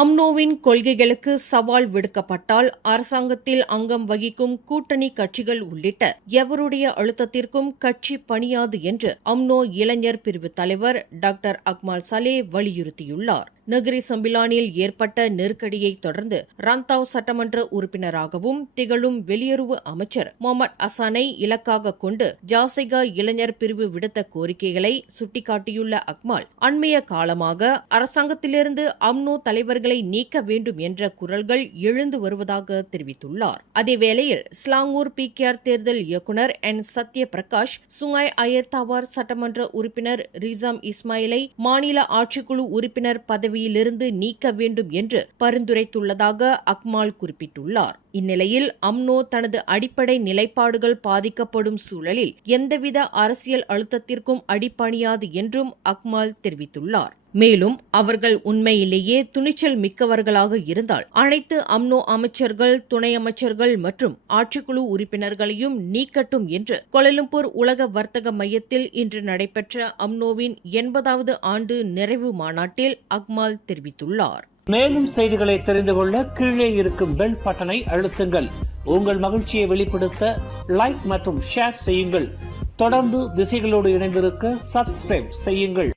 அம்னோவின் கொள்கைகளுக்கு சவால் விடுக்கப்பட்டால் அரசாங்கத்தில் அங்கம் வகிக்கும் கூட்டணி கட்சிகள் உள்ளிட்ட எவருடைய அழுத்தத்திற்கும் கட்சி பணியாது என்று அம்னோ இளைஞர் பிரிவு தலைவர் டாக்டர் அக்மால் சலே வலியுறுத்தியுள்ளார். நகரி சம்பிலானில் ஏற்பட்ட நெருக்கடியை தொடர்ந்து ரந்தாவ் சட்டமன்ற உறுப்பினராகவும் திகழும் வெளியுறவு அமைச்சர் முகமது அசானை இலக்காக கொண்டு ஜாசிகா இளைஞர் பிரிவு விடுத்த கோரிக்கைகளை சுட்டிக்காட்டியுள்ள அக்மால், அண்மைய காலமாக அரசாங்கத்திலிருந்து அம்னோ தலைவர்களை நீக்க வேண்டும் என்ற குரல்கள் எழுந்து வருவதாக தெரிவித்துள்ளார். அதேவேளையில் ஸ்லாங்கூர் பிகேஆர் தேர்தல் இயக்குநர் என் சத்ய பிரகாஷ் சுங்காய் அயர்தாவார் சட்டமன்ற உறுப்பினர் ரிசாம் இஸ்மாயிலை மாநில ஆட்சிக்குழு உறுப்பினர் பதவி இருந்து நீக்க வேண்டும் என்று பரிந்துரைத்துள்ளதாக அக்மால் குறிப்பிட்டுள்ளார். இந்நிலையில் அம்னோ தனது அடிப்படை நிலைப்பாடுகள் பாதிக்கப்படும் சூழலில் எந்தவித அரசியல் அழுத்தத்திற்கும் அடிபணியாது என்றும் அக்மால் தெரிவித்துள்ளார். மேலும் அவர்கள் உண்மையிலேயே துணிச்சல் மிக்கவர்களாக இருந்தால் அனைத்து அம்னோ அமைச்சர்கள், துணை அமைச்சர்கள் மற்றும் ஆட்சிக்குழு உறுப்பினர்களையும் நீக்கட்டும் என்று கோலாலம்பூர் உலக வர்த்தக மையத்தில் இன்று நடைபெற்ற அம்னோவின் 80வது ஆண்டு நிறைவு மாநாட்டில் அக்மால் தெரிவித்துள்ளார். மேலும் செய்திகளை தெரிந்து கொள்ள கீழே இருக்கும் பெல் பட்டனை அழுத்துங்கள். உங்கள் மகிழ்ச்சியை வெளிப்படுத்த லைக் மற்றும் ஷேர் செய்யுங்கள். தொடர்ந்து திசைகளோடு இணைந்திருக்க சப்ஸ்கிரைப் செய்யுங்கள்.